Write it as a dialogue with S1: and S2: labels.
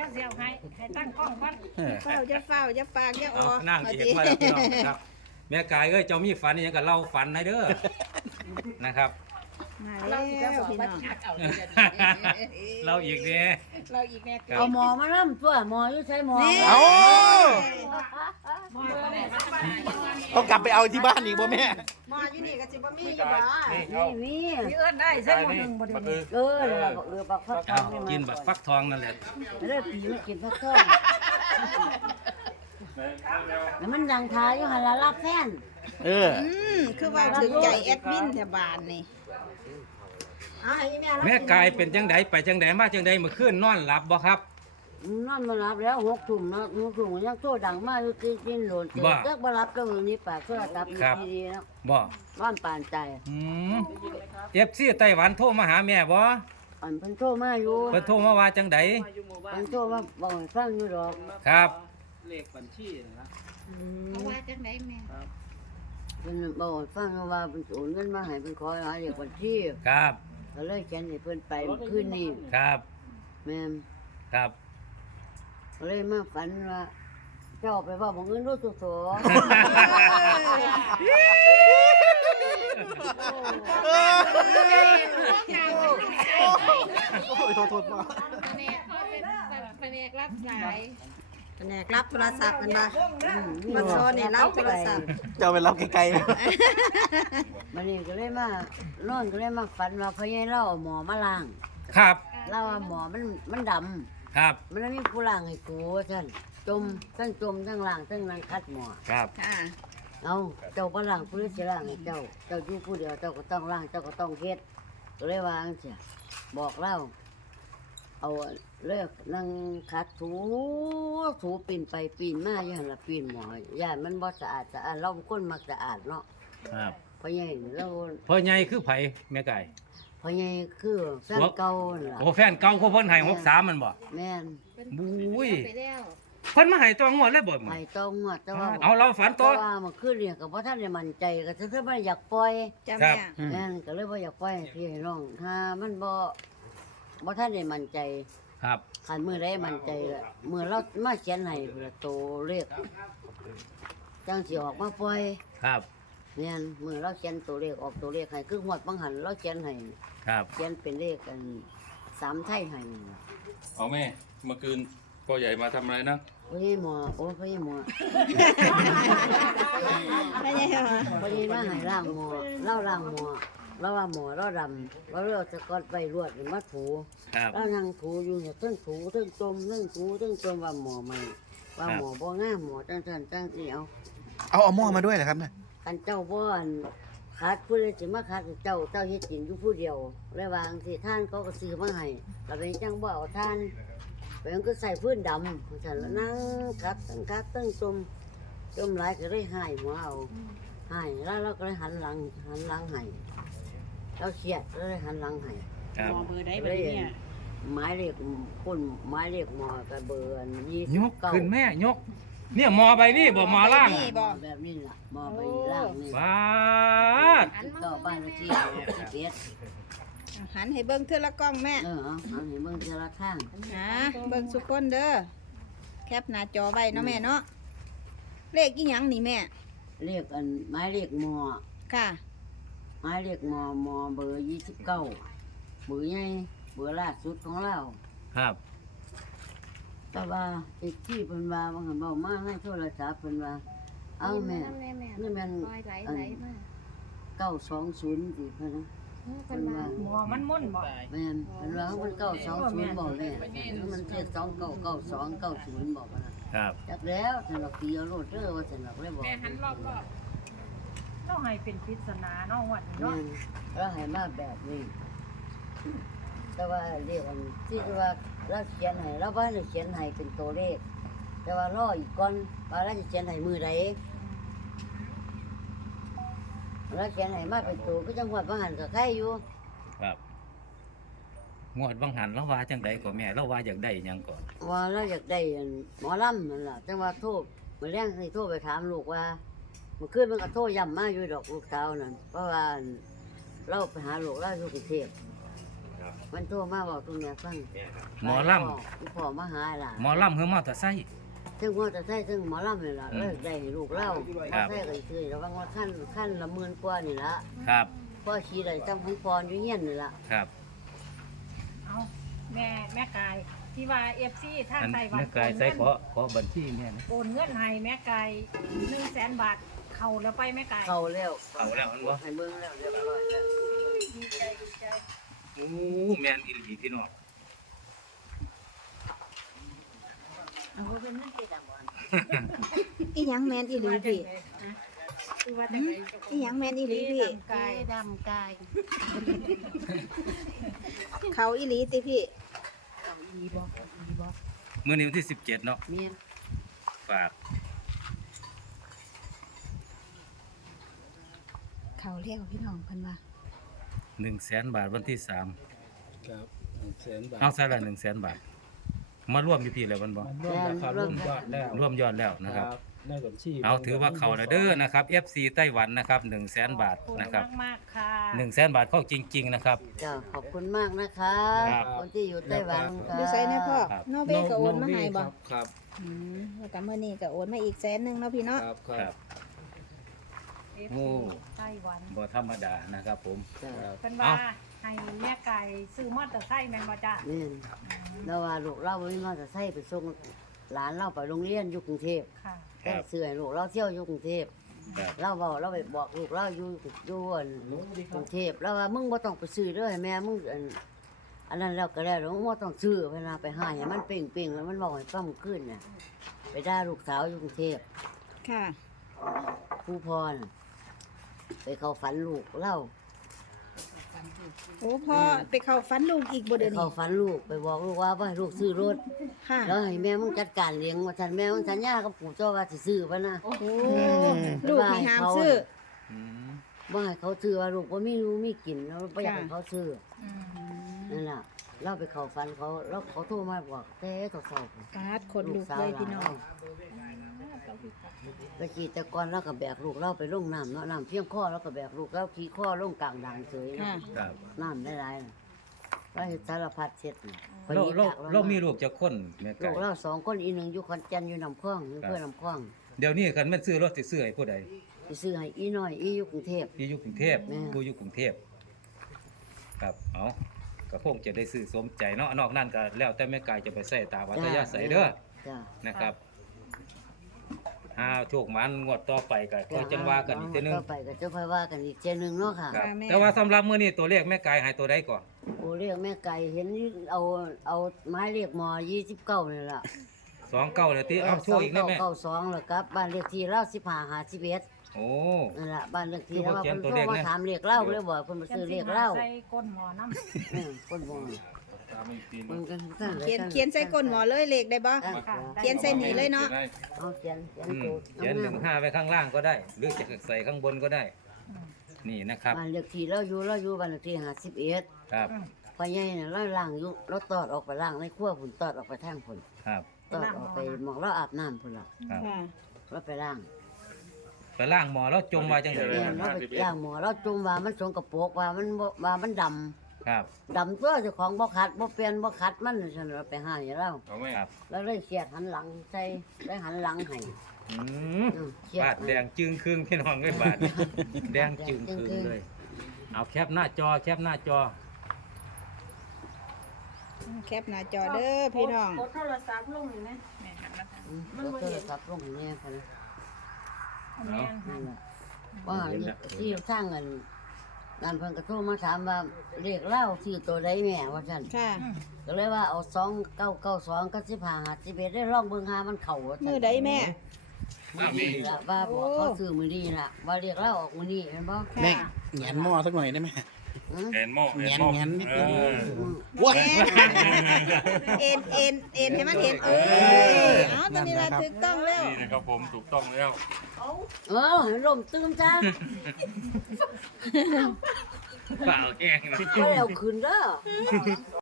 S1: เสียวให้ตั้งกล้องก่อน
S2: เฝ้าจะเฝ้าจะฝากจะออก
S3: นั่งเอกมาแล้วพี่น้องครับแม่กายเอ้ยเจ้ามีฝันอหยังกับเล่าฝันให้เด้อนะครับ
S2: มาแล้วพี่น้อง
S3: เราอีกเนี่ย
S2: เราอีกแน่
S3: ครับ
S4: เอาหมอมาน้ำตัวหมออยู่ใช้หมอ
S5: เอาต้องกลับไปเอาที่บ้านอีกบ่แม่
S2: มาอยู่นี่ก็สิบ่มีอยู่บ่
S4: นี่
S1: พี่เอิ้นได้ใช่บ่หนึ่งบ่เดี๋ยวนี้
S4: เลยบักฟักท
S3: เอา
S4: อง
S3: กินแบบฟักทองนั่นแหละ
S4: เริ่มปีมากินฟักทองแล้วมันดังท้ายอยู่หันละรับแฟน
S2: คือว่าถึงใจแอดมินแถวบ้านนี่
S3: แม่กายเป็นจังไดไปจังไดมาจังไดเมื่อคืนนอนหลับบ่ครับ
S4: นอนมารับแล้ว6 ทุ่มนะ6 ทุ่มยังโตดังมากอยู่กินโหลนเจ๊กบ่รับก็วันนี้ปากโทรศัพท์ดีๆแล้ว
S3: บ่
S4: บ้านปานใจ
S3: FC ไต้หวันโทรมาหาแม่บ่
S4: อันเพิ่นโทรมาอยู่
S3: เพิ่นโทรมาว่าจังได
S4: เพิ่นโทรมาบอกให้ฟังอยู่ดอก
S3: ครับ
S6: เลขบัญชีนะ
S2: เอาว่าจังได๋แม่
S4: เพิ่นบอกให้ฟังว่าเพิ่นโอนเงินมาให้เพิ่นขอหาเลขบัญชี
S3: ครับ
S4: ก็เลยเขียนให้เพิ่นไปเมื่อคืนนี้
S3: ครับ
S4: แม่น
S3: ครับ
S4: ก็เลยมาฝันว่าเจ้าไปว่าบ่เงินรู้สุโส
S5: โอ้ยโทษพ่อ
S2: แม่เขาเป็นแผนกรับสายแผนกรับโทรศัพท์กันบ่มาโซนนี่รับโทรศัพท์
S5: เจ้าไปรับไกล
S4: มันนี่ก็เลยมานอนก็เลยมาฝันว่าพ่อใหญ่เราเอาหมอมาล้าง
S3: ครับ
S4: เราว่าหมอมันดำ
S3: ครับ
S4: มันไม่มีผู้ล้างให้กูว่าซั่นจมทั้งล้างทั้งนั่งคัดหมอ
S3: ครับ
S2: ค่ะ
S4: เอาเจ้าบ่ล้างผู้ใดสิล้างให้เจ้าอยู่ผู้เดียวเจ้าก็ต้องล้างเจ้าก็ต้องเฮ็ดก็เลยว่าจังซี่บอกเราเอาเลิกนั่งคัดถูปีนไปปีนมาอยู่หั่นล่ะปีนหมอย่านมันบ่สะอาดเราเป็นคนมักสะอาดเนาะ
S3: ครับ
S4: พ่อใหญ่เรา
S3: พ่อใหญ่คือไผแม่ไก่
S4: พ่อใหญ่คือแฟนเก่านั่นล่ะ
S3: โอ้แฟนเก่าของเพิ่นให้63มันบ่
S4: แม่น
S3: บุ้ย
S2: ไปแล้ว
S3: เพิ่นมาให้ตัวงวดเลยบ่
S4: ไปต้องงวดแต่ว่า
S3: เอาเราฝัน
S4: แต่
S3: ตัว
S4: ว่าเมื่อคืนเนี่ยก็บ่ทันได้มั่นใจก็คือบ่อยากปล่อย
S2: จ้า
S3: ครั
S2: แม่
S3: บ
S4: แม่นก็เลยบ่อยากปล่อยให้พี่ให้น้องถ้ามันบ่ทันได้มั่นใจ
S3: ครับ
S4: คันมื้อใดมั่นใจละมื้อเรามาเขียนให้พุ่นละตัวเลขจังสิออกมาปล่อย
S3: ครับ
S4: แม่นมื้อเราเขียนตัวเลขออกตัวเลขให้คือฮอดบางหันเราเขียนให้
S3: ครับ
S4: เขียนเป็นเลขกัน3ไทยให้
S7: เอาแม่เมื่อคืนพ่อใหญ่มาทำอะไรนะ
S4: พี่หมอโอ้พี่หมอ
S2: ไม่ใช่เหรอ
S4: พอดีมาให้ล่างหมอเล่าล่างหมอเราว่าหมอเราดำเราเลือกสะกดไปรวดนี่มาถู
S3: ครับ
S4: เรานั่งถูอยู่เนี่ยเทั้งถูเทั้งจมเทั้งถูเทั้งจมว่าหมอใหม่ว่าหมอบ่งามหมอจังสิเอา
S5: ๆเอาหม้อมาด้วยเหรอครับเนี่ย
S4: คันเจ้าบ่อันขาดผู้ใดสิมาขาดเจ้าเฮ็ดกินอยู่ผู้เดียวเลยวาจั่งสิท่านเขาก็ซื้อมาให้เราเป็นจังบ่เอาท่านไปมันก็ใส่พื้นดำฉันแล้วนั่งคัดตั้งจมหลายก็เลยหายหัวเอาหายแล้วเราก็เลยหันหลังให้เราเครียดก็เลยหันหลังให้
S3: ครับ
S1: หมอเบอร์ได้บัดนี้เนี่ย
S4: ไม้เรียกคนไม้เรียกหมอกับเบอร์ยี่
S3: ยกขึ้นแม่ยก เนี่ยหมอใบนี้บ่หมอล่าง
S2: นี่บ่
S4: แบบนี้ล่ะหมอใบล่างนี่
S3: บาด
S4: ก็บ้านเลขที่11
S2: หันให้เบิ่งเทื่อละกล้องแม่
S4: เอาให้เบิ่งแต่ละข้าง
S2: เบิ่งสุกคนเด้อแคปหน้าจอไว้เนาะแม่เนาะเลขอีหยังนี่แม่
S4: เรียกอันไม้เรียกหมอ
S2: ค่ะ
S4: ไม้เรียกหมอเบอร์29เบอร์ใหญ่เบอร์ล่าสุดของเรา
S3: ครับ
S4: แต่ว่าอีกที่เพิ่นว่าบางหันเว้ามาในโทรศัพท์เพิ่นว่าเอาแม่นี่แม่น920สิเพิ่นนะเพิ่นว่า
S1: หมอมันมุ่นบ่
S4: แม่นเพิ่นว่ามัน920บอกแม่มันเรียก299290บอกว่านะครับ จักแล้วสำหรับเดียวโลดเด้อว่าสำหรับเลยบอก
S1: แม่หันรอบเราให้เป็นปริศนาเนาะวัดนี้
S4: แม่
S1: เนาะ
S4: นแล้วให้มาแบบนี้ แต่ว่าเรียกมันที่ว่าเราเขียนให้เราบ่ได้เขียนให้เป็นตัวเลข แต่ว่ารออีกก่อนว่าเราจะเขียนให้มือใดเราเขียนให้มาเป็นตัวก็จังหวัดบางหันก็ใครอยู่
S3: ครับงวดบางหันเราว่าจังไดก็แม่เราว่าอยากได้หยังก่อน
S4: ว่าเราอยากได้อันหมอลำนั่นล่ะแต่ว่าโทรมื้อแรงสิโทรไปถามลูกว่าเมื่อคืนมันก็โทรย้ำมาอยู่ดอกลูกสาวนั่นเพราะว่าเราไปหาลูกเราอยู่กรุงเทพมันโทรมาบอกตรงเนี้ยฟัง
S3: หมอลำ
S4: กูพ่อมาหาล่ะ
S3: หมอลำเฮือมอเตอร์ไซค์
S4: ซึ่งว่าจะใช่ซึ่งหมอลำนี่ล่ะเลิกได้ให้ลูกเล่า
S3: ครับ
S4: ใช่ก็คือระวังว่าขั้นละหมื่นกว่านี่ละ
S3: ครับ
S4: พ่อชี้ได้จำของพรอยู่เฮียนนี่ล่ะ
S3: ครับ
S1: เอาแม่กายที่ว่า FC ทาง
S3: อัน
S1: ไต้หวัน
S3: แม่กายใส่ขอบัญชีแม่นะ
S1: โอนเงินให้แม่กาย100,000 บาทเข้าแล้วไปแม่กาย
S4: เข้าแล้ว
S3: เอาแล้วอันบ่
S4: ให้เบิ่งแล้วเรียบร้อยแล้ว
S1: ดีใจ
S3: โอ้แม่นอีหลีพี่น้อง
S4: เอาบ่เป็นนั่นที่ดังบ่
S2: อีหยังแมนอีหลีพี่
S1: คือว่าจังได๋
S2: อีหยังแมนอีหลีพี่
S1: กาย
S4: ดำกาย
S2: เขาอีหลีติพี่
S4: เอาอีบ่อีบ่
S3: มื้อนี้วันที่17เนาะ
S4: แม่น
S3: ฝาก
S2: เขาเรียกพี่น้องเพิ่นว่า
S3: 100,000 บาทวันที่3
S6: ครับ100,000 บาท
S3: เอาใส่ละ100,000 บาท มาร่วมอยู่พี่แล้วมันบ่
S6: มันร่วมราคาร่วมยอดแล้ว
S3: ร่วมยอดแล้วนะครับ
S6: ในบัญชี
S3: เอาถือว่าเขาแล้วเด้อนะครับ FC ไต้หวันนะครับ100,000 บาท
S1: ขอบคุณ
S3: นะครับ
S1: มากๆค่ะ
S3: 100,000 บาทเข้าจริง ๆ นะครับ
S4: จ้าขอบคุณมากนะคะ
S3: ครับ
S4: คนที่อยู่ไต้หวันค่ะ
S2: อยู่ไสนะพ่อ
S3: ครับ
S2: นอร์เวย์ก็โอนมาให้บ่
S6: ครับ
S2: แล้วก็มื้อนี้ก็โอนมาอีก100,000เนาะพี่เนาะ
S6: ครับค
S3: ค
S6: รั
S3: รับ บ
S1: FC
S3: โอ้
S1: ไต้หวัน
S3: บ่ธรรมดานะครับผม
S4: จ้า
S1: เพิ่นว่าให้แม่ไก่ซื้อมอเตอร์ไซค์แม่นบ่จ้ะ
S4: แม่นแล้วว่าลูกเราบ่มีมอเตอร์ไซค์ไปส่งหลานเราไปโรงเรียนอยู่กรุงเทพ
S1: ค่ะ
S3: ครับ
S4: แต่เสื่อให้ลูกเราเที่ยวอยู่กรุงเทพ
S3: ครับ
S4: เราไปบอกลูกเราอยู่อั่นกรุงเทพแล้วว่ามึงบ่ต้องไปซื้อเด้อให้แม่มึงอันนั้นแล้วก็แล้วมึงบ่ต้องซื้อเวลาไปหาให้มันเป่งๆแล้วมันบอกให้ปั๊มขึ้นน่ะไปด่าลูกสาวอยู่กรุงเทพ
S2: ค่ะ
S4: ครูพรไปเข้าฝันลูกเล่า
S2: โอ้พ่อไปเข้าฝันลูกอีกบ่
S4: ไป
S2: เดี๋ยวนี้
S4: เข้าฝันลูกไปบอกลูกว่าให้ลูกซื้อรถ
S2: ค่ะ
S4: แล้วให้แม่มึงจัดการเลี้ยงว่าฉันแม่มึงสัญญากับปู่เจ้าว่าสิซื้อปะนะ
S2: โอ้ลูกนี่ห้ามซื้อ
S3: อืม
S4: บ่ให้เขาซื้อว่าลูกบ่มีรู้มีกินแล้วบ่อยากให้
S2: ค่ะ
S4: เขาซื้อ
S1: อืม
S4: นั่นล่ะเราไปเข้าฝันเขาแล้วเขาโทรมาบอกแต่เขาสอบ
S2: ปาดคนลูกเลยพี่น้อง
S4: ตะกี้แต่ก่อนเราก็แบกลูกเราไปลงน้ำเนาะน้ำเพียงข้อเราก็แบกลูกเราขี่ข้อลงกลางด่านเฉย
S2: ค่ะ
S3: ครับ
S4: น้ำได้หลายน่ะเราเฮ็ดสารพัดเช็ดน่ะ
S3: เรามีลูกจักคนแม่
S4: ลู
S3: ไก่
S4: กเรา2คนอีหนึงอยู่ขอนแก่นอยู่น้ำคลองอยู่เพื่อน้ำคลอง
S3: เดี๋ยวนี้คันแม่นซื้อรถสิซื้อให้ผู้ใด
S4: สิซื้อให้อีน้อยอีอยู่กรุงเทพ
S3: ที่อยู่กรุงเทพ
S4: แม่
S3: ผู้อยู่กรุงเทพครับเอาก็คงจะได้ซื้อสมใจเนาะนอกนั้นก็แล้วแต่แม่ไก่จะไปใส่ตามอัธยาศัยเด้อ
S4: จ้า
S3: นะครับหาโชคมันงวดต่อไปก็ค่อยจังว่ากันอีกเทีนึง
S4: ต่อไปก็จะค่อยว่ากันอีกเทีนึงเนาะค่ะ
S3: ครับ
S2: ค่ะแม่
S3: แต่ว่าสำหรับมื้อนี้ตัวเลขแม่ไก่ให้ตัวใดก่อน
S4: โอ้เรียกแม่ไก่เห็นเอาไม้เรียกหมอ29นี่ล่ะ
S3: 29เลยติเอาโชคอีกได้แม่
S4: 2992แล้วครับบ้านเลขที่เรา1551
S3: โอ้
S4: นั่นล่ะบ้านเลขที่แล้วว่า
S3: เขียน
S4: เพิ่น
S3: ตัว
S4: โทร
S3: เลข
S4: มา
S3: นะ
S4: ถามเลขเล่าเลยบอกเพิ่นมาซื้อเลขเล่า
S1: ใส่ก้นหมอน้ำ
S4: คนบ่
S7: ตามอีกทีหนึ
S4: มัน
S7: ง
S4: กันซั่นเลย
S2: เขียนใส่ก้นหมอเลยเลขได้บ่
S1: ค่ะ
S2: เขียนใส่หนีเลยเนาะ
S4: เอาเขียน
S3: อืม
S4: ตัว
S3: เขียน15ไว้ข้างล่างก็ได้ หรือจะใส่ข้างบนก็ได้ นี่นะครับ
S4: บ้านเลขที่เราอยู่บ้านเลขที่51
S3: ครับ
S4: พ่อใหญ่น่ะเราล้างอยู่เราตอดออกไปล้างในครัวพุ่นตอดออกไปทางพุ่น
S3: ครับ
S4: ตอดออกไปหมองเราอาบน้ำพุ่นล่ะ
S3: ครับ
S2: ค่ะ
S4: เราไปล้าง
S3: ไปล่างหมอแล้วจมว่าจังได๋
S4: แม่นเราไปล้างหมอเราจุ่มว่ามันสกปรกว่ามันบ่ว่ามันดำ
S3: ครับ
S4: ดำตัวเจ้าของบ่ขัดบ่เปลี่ยนบ่ขัดมันฉันเราไปหาให้เรา
S7: เอาแม่
S3: ครับ
S4: แล้วเลยเขียดหันหลังใส่ได้หันหลังให้
S3: อืม
S4: เขียด
S3: บาดแดงจึงครึ่งพี่น้องเลยบาด แดงจึงครึ่งเลย เอาแคปหน้าจอแคปหน้าจอ
S2: แคปหน้าจอเด้อพี่น้อง
S1: กดโทรศัพท์ลงนี่นะแม่หันมาทาง
S4: มันโทรศัพท์ลงให้แน่พุ่นนะ
S1: แม่น
S4: นั่นแหละว่าที่ทางเงินนั่นเพิ่นก็โทรมาถามว่าเรียกเล่าชื่อตัวใดแม่ว่าซั่น
S2: ค่ะ
S4: ก็เลยว่าเอา2992กับ1551ได้ลองเบิ่งหามันเข้าว่าซั่น
S2: มือใดแม่
S4: มื้อนี้ล่ะว่าบอกเขาซื้อมื้อนี้ล่ะว่าเรียกเล่าออกมื้อนี้เห็นบ่
S5: แม่แหงนหม้อสักหน่อยได้ไหม
S4: อืม
S7: แอนหม้อ
S5: แงน
S7: หม้อ
S5: แงนนิด
S7: เอ
S5: นึง
S7: อ
S5: ว้า
S2: เอ็นให้มันเห็นเอาตอนนี้ละถูกต้องแล้ว
S7: นี่นะครับผมถูกต้องแล้ว
S4: ให้ลมตื่นจ้า
S3: เปล่าแห้ง
S4: เอาแล้วขึ้นเด้อ